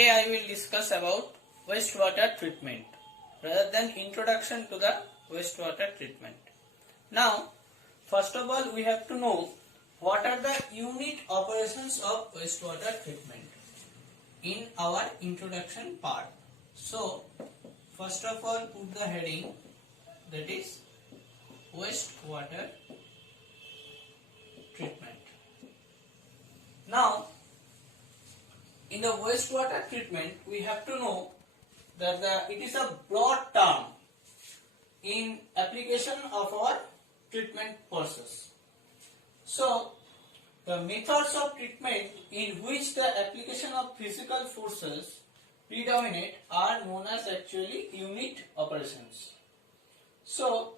Today I will discuss about wastewater treatment rather than introduction to the wastewater treatment. Now, first of all we have to know what are the unit operations of wastewater treatment in our introduction part. So, first of all put the heading, that is wastewater treatment. Now, in the wastewater treatment, we have to know that it is a broad term in application of our treatment process. So, the methods of treatment in which the application of physical forces predominate are known as actually unit operations. So,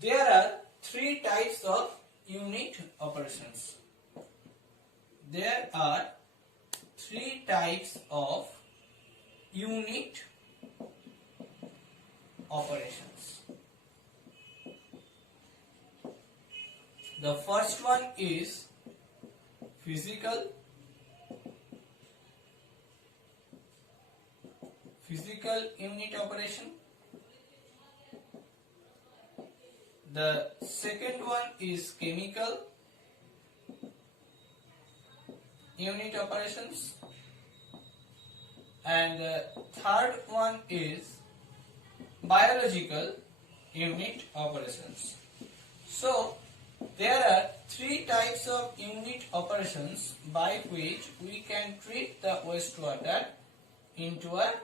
there are three types of unit operations. There are three types of unit operations. The first one is physical unit operation. The second one is chemical unit operations, and the third one is biological unit operations. So there are three types of unit operations by which we can treat the wastewater into a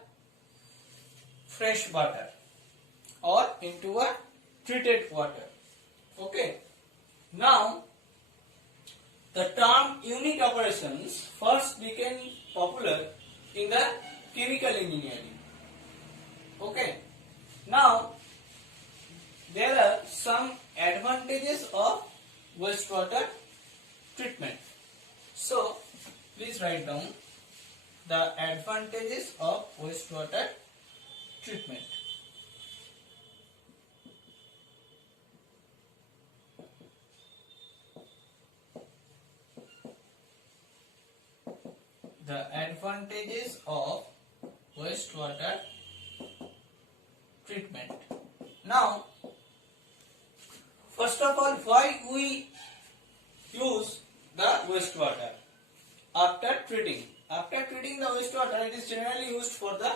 fresh water or into a treated water. Okay. Now, the term unit operations first became popular in the chemical engineering. Okay. Now, there are some advantages of wastewater treatment. So, please write down the advantages of wastewater treatment. The advantages of wastewater treatment. Now, first of all, why we use the wastewater after treating? After treating the wastewater, it is generally used for the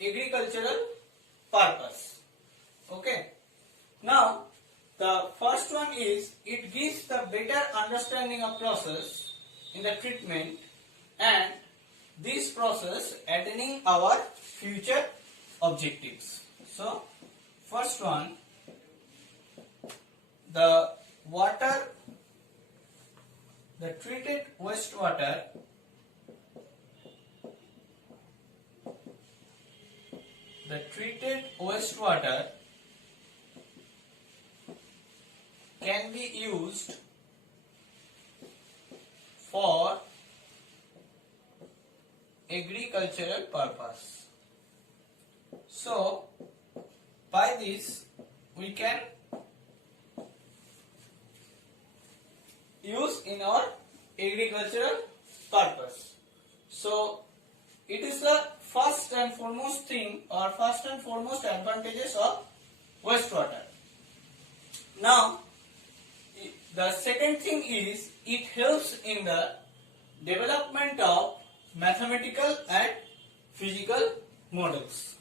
agricultural purpose. Okay. Now, the first one is it gives the better understanding of process in the treatment, and this process attaining our future objectives. So, first one, the treated wastewater can be used for agricultural purpose. So, by this we can use in our agricultural purpose. So, it is the first and foremost thing or first and foremost advantages of wastewater. Now, the second thing is it helps in the development of mathematical and physical models.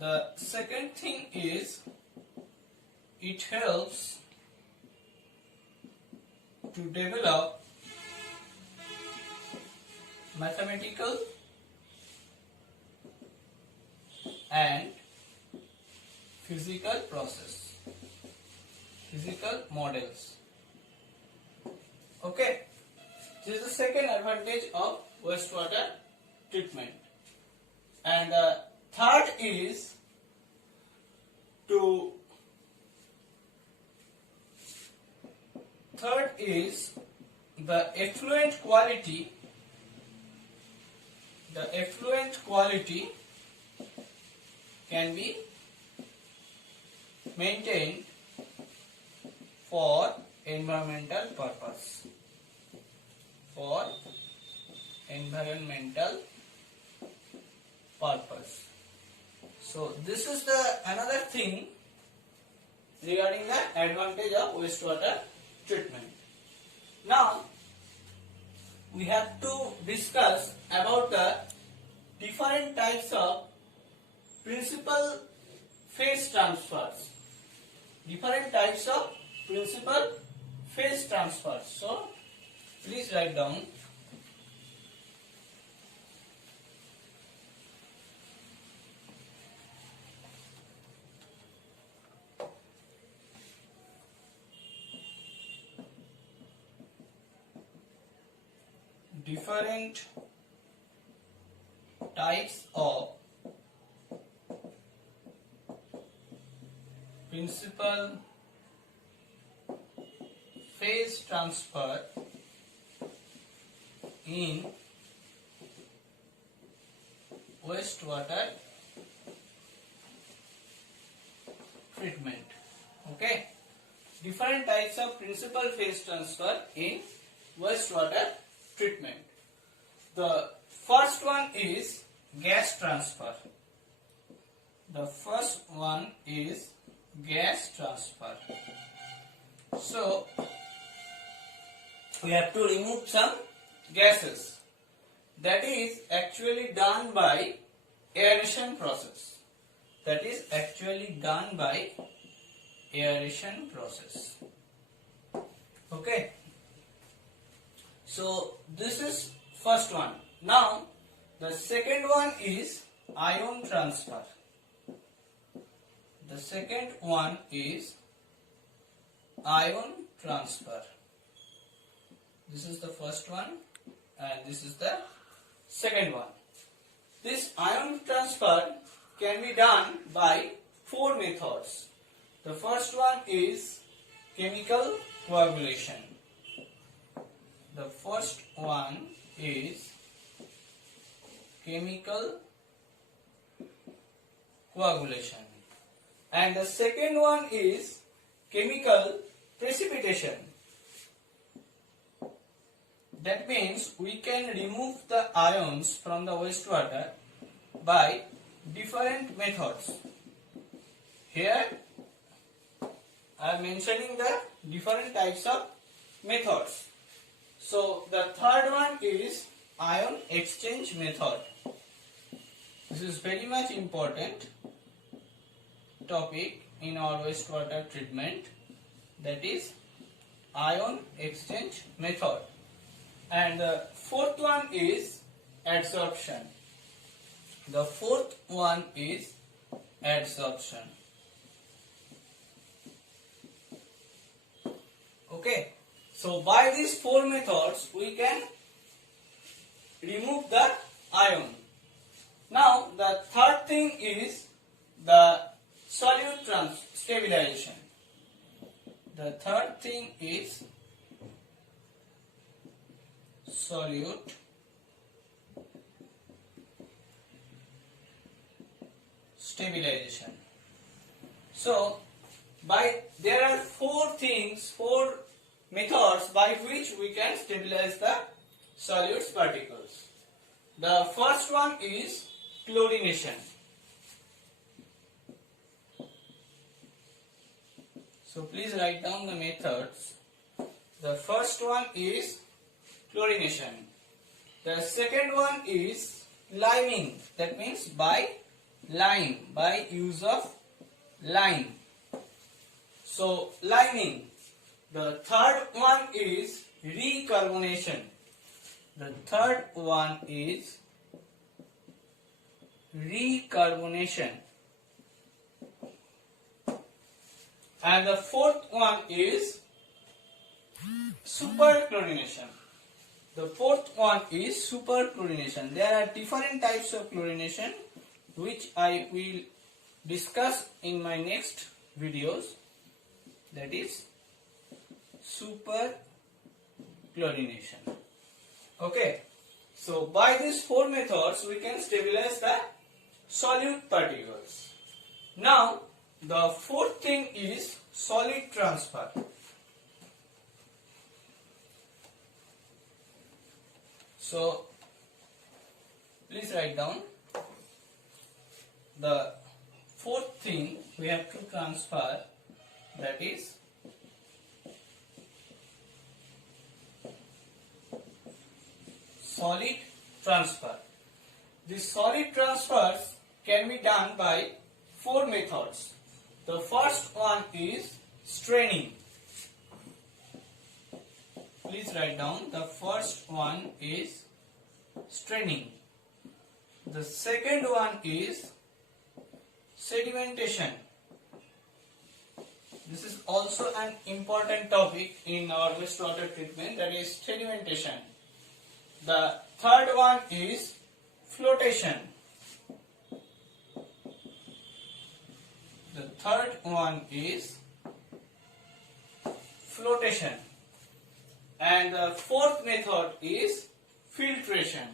The second thing is it helps to develop mathematical and physical models. Okay, this is the second advantage of wastewater treatment. And the third is the effluent quality. The effluent quality can be maintained for environmental purpose. purpose. So this is the another thing regarding the advantage of wastewater treatment. Now we have to discuss about the different types of principal phase transfers. Different types of principal phase transfers. So please write down. Different types of principal phase transfer in wastewater treatment. Okay, different types of principal phase transfer in wastewater treatment. The first one is gas transfer. The first one is gas transfer. So we have to remove some gases. That is actually done by aeration process. That is actually done by aeration process. Okay. So this is first one. Now the second one is ion transfer. The second one is ion transfer. This is the first one and this is the second one. This ion transfer can be done by 4 methods. The first one is chemical coagulation. The first one is chemical coagulation and the second one is chemical precipitation. That means we can remove the ions from the wastewater by different methods. Here I am mentioning the different types of methods. So the third one is ion exchange method. This is very much important topic in our wastewater treatment, that is ion exchange method. And the fourth one is adsorption. The fourth one is adsorption. Okay. So by these 4 methods we can remove the ion. Now the third thing is the solute stabilization. The third thing is solute stabilization. So there are 4 methods by which we can stabilize the solute particles. The first one is chlorination. So please write down the methods. The first one is chlorination. The second one is liming. That means by use of lime. So liming. The third one is recarbonation. The third one is recarbonation. And the fourth one is superchlorination. The fourth one is superchlorination. There are different types of chlorination which I will discuss in my next videos. That is superchlorination. Okay. So by these 4 methods we can stabilize the solute particles. Now the fourth thing is solid transfer. So please write down. the fourth thing we have to transfer, that is solid transfer. The solid transfers can be done by four methods. The first one is straining. Please write down. The first one is straining. The second one is sedimentation. This is also an important topic in our wastewater treatment, that is sedimentation. The third one is flotation. The third one is flotation. And the fourth method is filtration.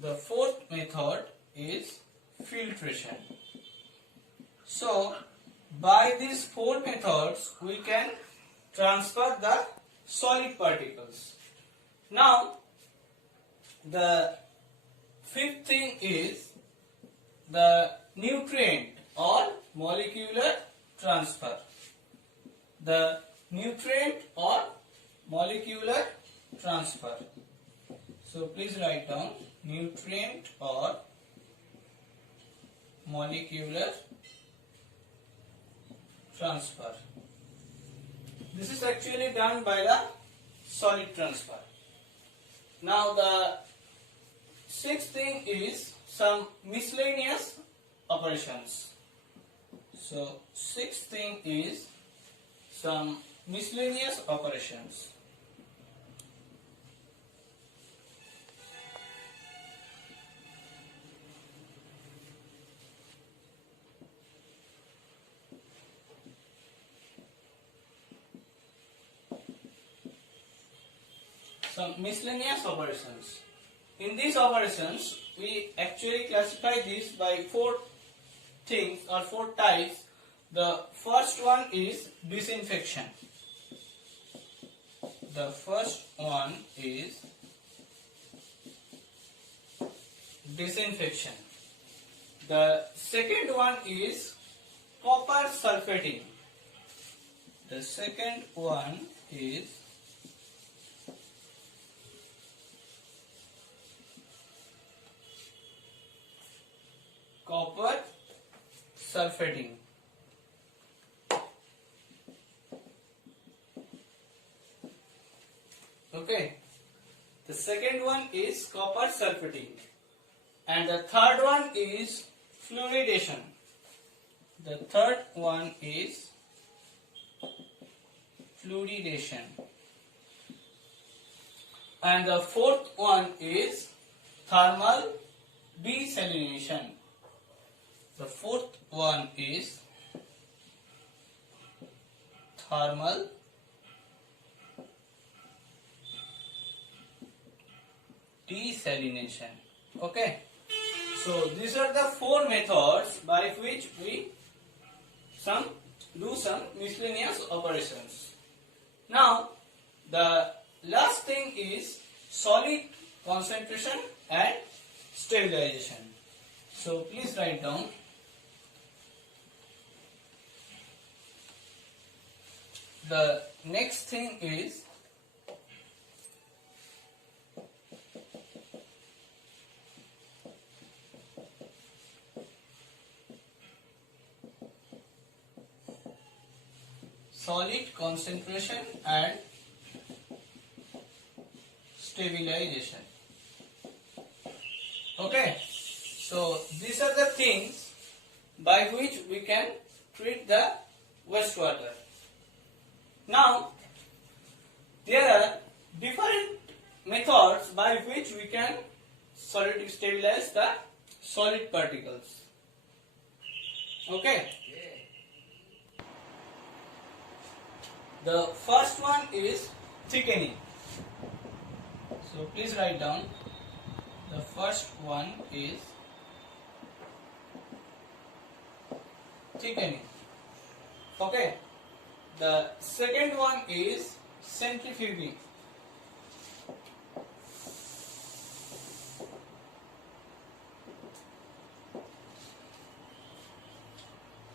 The fourth method is filtration. So, by these four methods, we can transfer the solid particles. Now, the fifth thing is the nutrient or molecular transfer. The nutrient or molecular transfer. So please write down nutrient or molecular transfer. This is actually done by the solid transfer. Now the sixth thing is some miscellaneous operations. So sixth thing is some miscellaneous operations. Some miscellaneous operations. In these operations, we actually classify this by four things or four types. The first one is disinfection. The first one is disinfection. The second one is copper sulfating. The second one is copper sulfating. Okay, the second one is copper sulfating, and the third one is fluoridation. The third one is fluoridation, and the fourth one is thermal desalination. The fourth one is thermal desalination. Okay, so these are the four methods by which we do some miscellaneous operations. Now the last thing is solid concentration and stabilization. So please write down. The next thing is solid concentration and stabilization. Okay, so these are the things by which we can treat the wastewater. Now, there are different methods by which we can stabilize the solid particles. Okay. The first one is thickening. So please write down. The first one is thickening. Okay. The second one is centrifuging.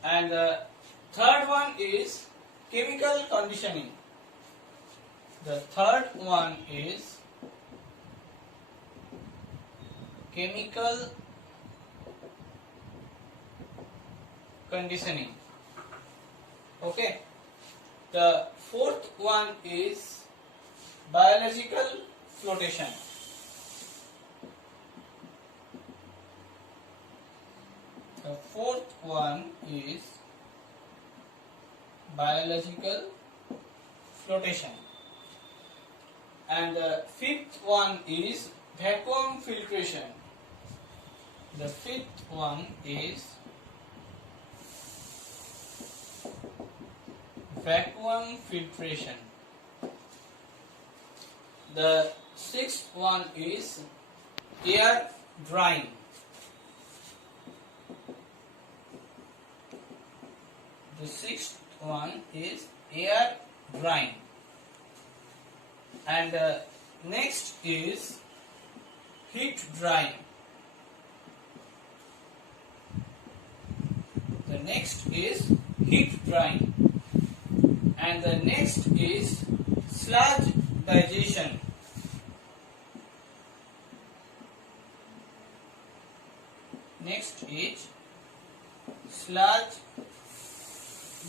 And the third one is chemical conditioning. The third one is chemical conditioning. Okay. The fourth one is biological flotation. The fourth one is biological flotation. And the fifth one is vacuum filtration. The fifth one is vacuum filtration. The sixth one is air drying. The sixth one is air drying. And next is heat drying. The next is heat drying. And the next is sludge digestion. Next is sludge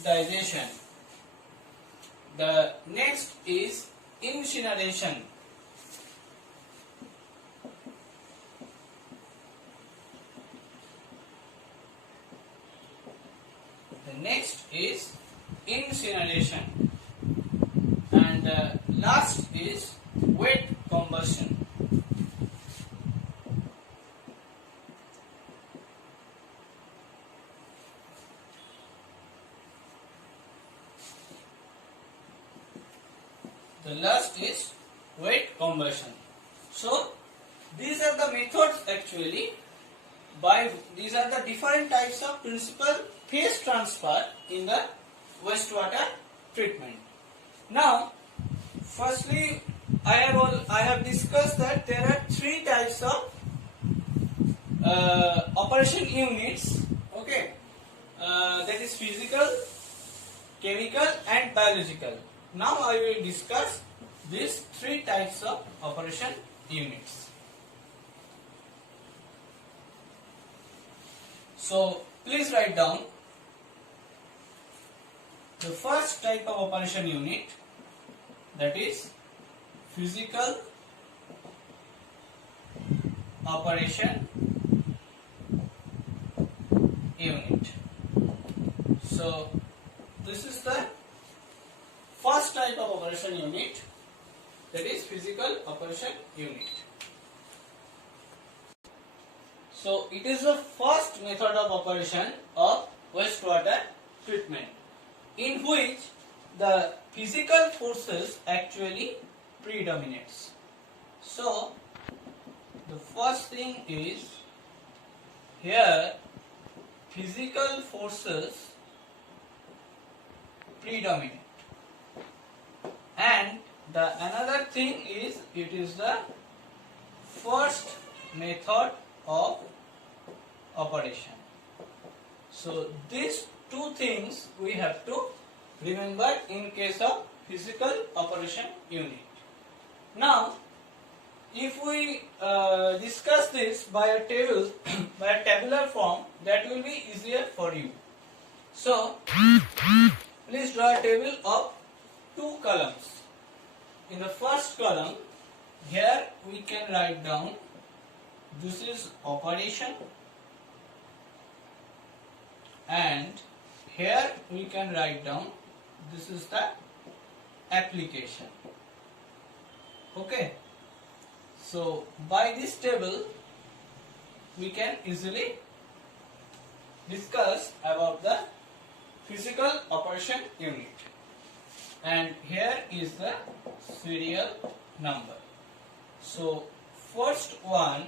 digestion. The next is incineration. The next is incineration. And last is wet combustion. The last is wet combustion. So these are the methods actually. These are the different types of principal phase transfer in the wastewater treatment. Now, firstly, I have discussed that there are three types of operation units. Okay, that is physical, chemical, and biological. Now I will discuss these three types of operation units. So please write down the first type of operation unit, that is physical operation unit. So this is the first type of operation unit, that is physical operation unit. So it is the first method of operation of wastewater treatment, in which the physical forces actually predominates. So the first thing is, here physical forces predominate, and the another thing is, it is the first method of operation. So these two things we have to remember in case of physical operation unit. Now, if we discuss this by a table, by a tabular form, that will be easier for you. So, please draw a table of two columns. In the first column, here we can write down, this is operation, and here we can write down, this is the application. Okay. So by this table we can easily discuss about the physical operation unit. And here is the serial number. So first one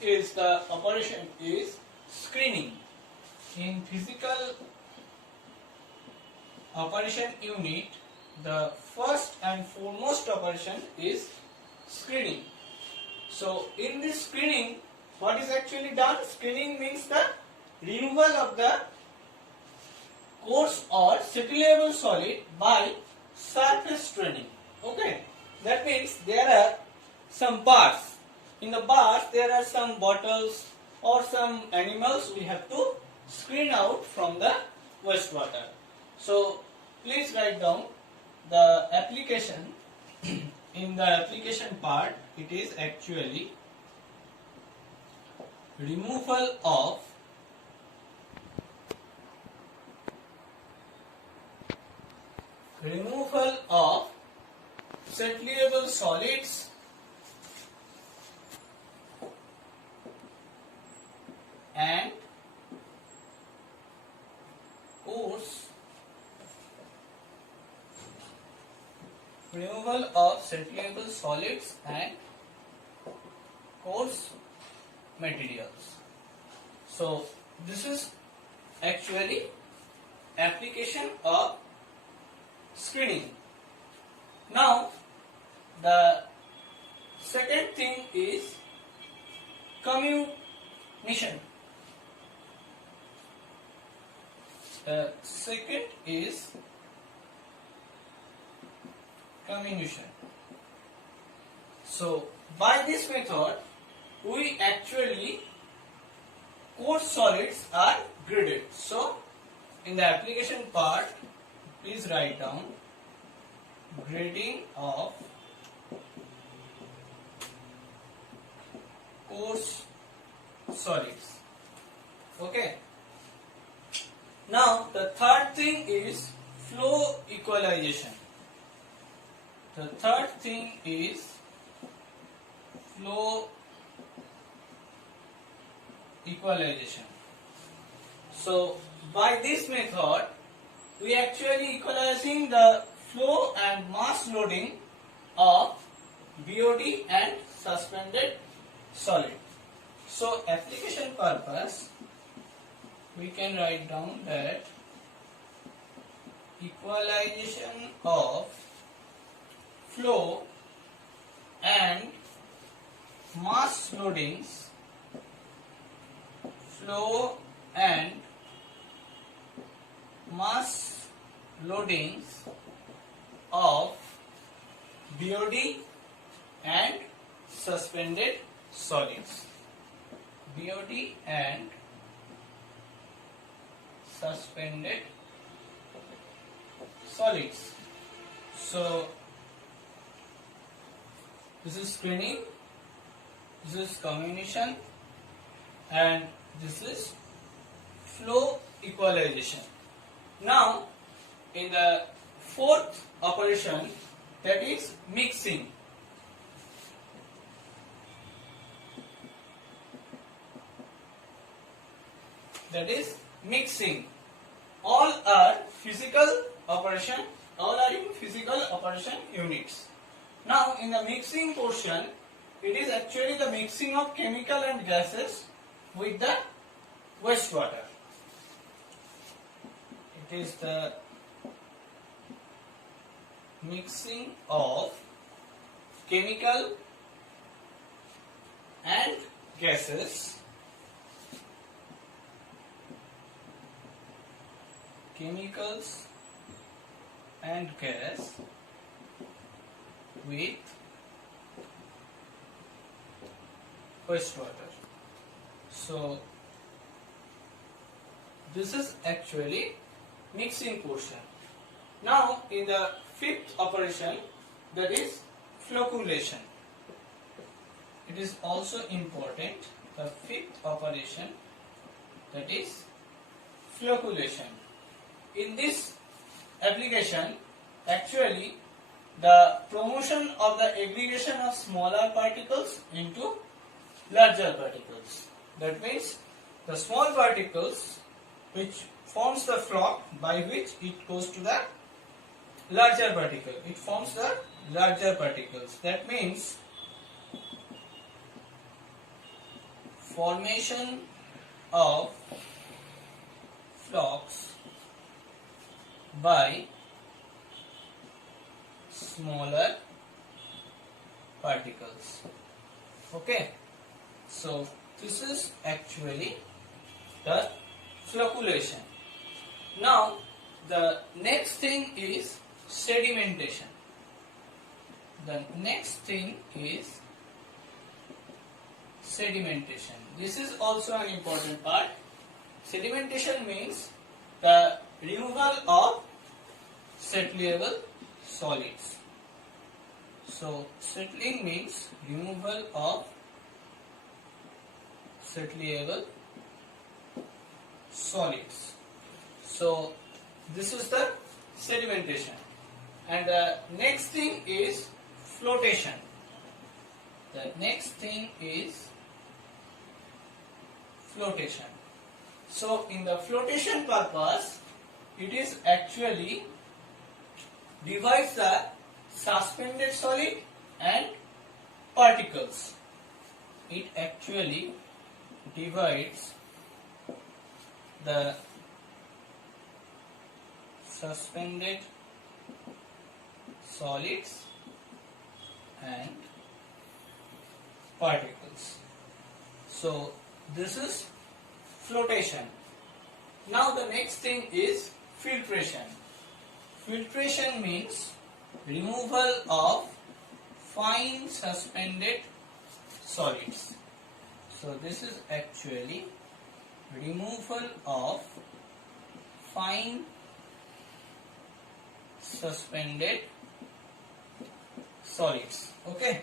is the operation is screening. In physical operation unit, the first and foremost operation is screening. So in this screening, what is actually done? Screening means the removal of the coarse or settlable solid by surface straining. Okay, that means there are some bars. In the bars there are some bottles or some animals we have to screen out from the wastewater. So please write down the application. In the application part, it is actually removal of settleable solids and coarse materials. So this is actually application of screening. Now the second thing is comminution. The second is comminution. So by this method we actually coarse solids are graded. So in the application part, please write down grading of coarse solids. Okay. Now the third thing is flow equalization. The third thing is flow equalization. So by this method we actually equalizing the flow and mass loading of BOD and suspended solid. So application purpose we can write down that equalization of flow and mass loadings of BOD and suspended solids. BOD and suspended solids. So this is screening, this is comminution, and this is flow equalization. Now in the fourth operation, that is mixing. That is mixing. All are physical operation, all are in physical operation units. Now in the mixing portion, it is actually the mixing of chemical and gases with the wastewater. It is the mixing of chemical and gases with wastewater. So this is actually mixing portion. Now in the fifth operation, that is flocculation. It is also important. The fifth operation, that is flocculation. In this application, actually the promotion of the aggregation of smaller particles into larger particles. That means the small particles which forms the floc, by which it goes to the larger particle. It forms the larger particles. That means formation of flocs by smaller particles. Okay, so this is actually the flocculation. Now the next thing is sedimentation. The next thing is sedimentation. This is also an important part. Sedimentation means the removal of settleable solids. So settling means removal of settleable solids. So this is the sedimentation. And the next thing is flotation. The next thing is flotation. So in the flotation purpose, it is actually divides the suspended solid and particles. It actually divides the suspended solids and particles. So this is flotation. Now the next thing is filtration. Filtration means removal of fine suspended solids. So this is actually removal of fine suspended solids. Okay.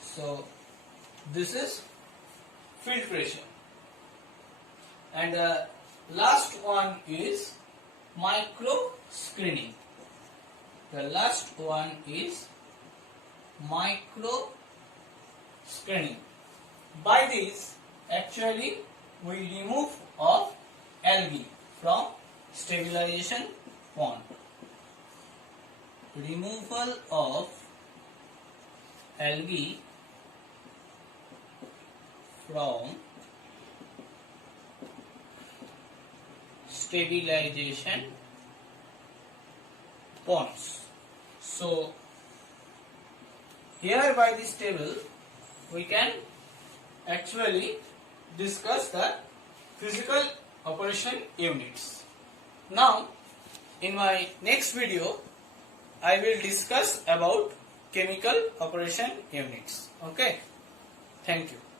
So this is filtration. And the last one is micro screening. The last one is micro screening. By this, actually, we remove of algae from stabilization pond. Removal of algae from stabilization ponds. So here by this table we can actually discuss the physical operation units. Now in my next video I will discuss about chemical operation units. Okay, thank you.